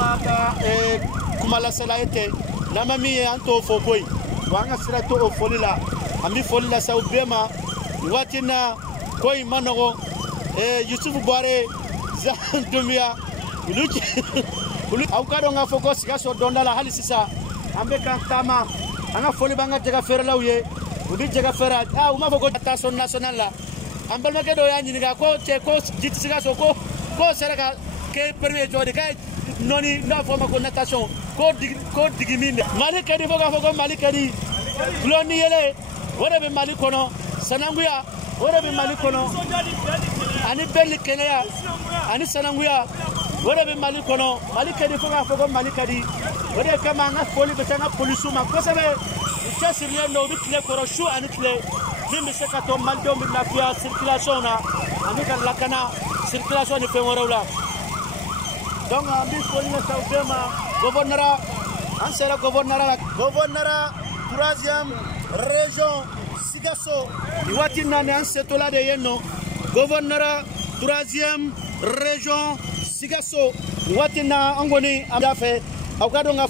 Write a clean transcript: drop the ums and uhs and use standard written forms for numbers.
kumaka kumala salaite na mami anto foboy wanga sira to folila ami folila sa ubema watina koy manogo Yusuf Bare Zandumia luki awkado nga foko siga so dondala hali sisa ambe kantama anga foli banga jaga fera lawye ubi jaga fera uma foko tason national la ambal ma kedo ya nyiniga ko che ko jit siga so ko seraka ke premier jodi kay noni na forma ko natation ko digiminde mali kadi foko mali kadi gloni yele wora be mali kono sananguya wora be mali kono ani belli kenaya ani sananguya wora be mali kono mali kadi foko mali kadi wora kama nga foli be tanga polisuma ko sabe chasirle no bitle koroshu ani tle nimbe sekato maldo mi lafia circulation na ani kan lakana circulation ni fe worawla donc ambi foli na saudema gouverneur ansera gouverneur 3e région Sigasso iwati nane ansetola de yenno gouverneur 3e région Sigasso iwati na angoni amdafe awkado nga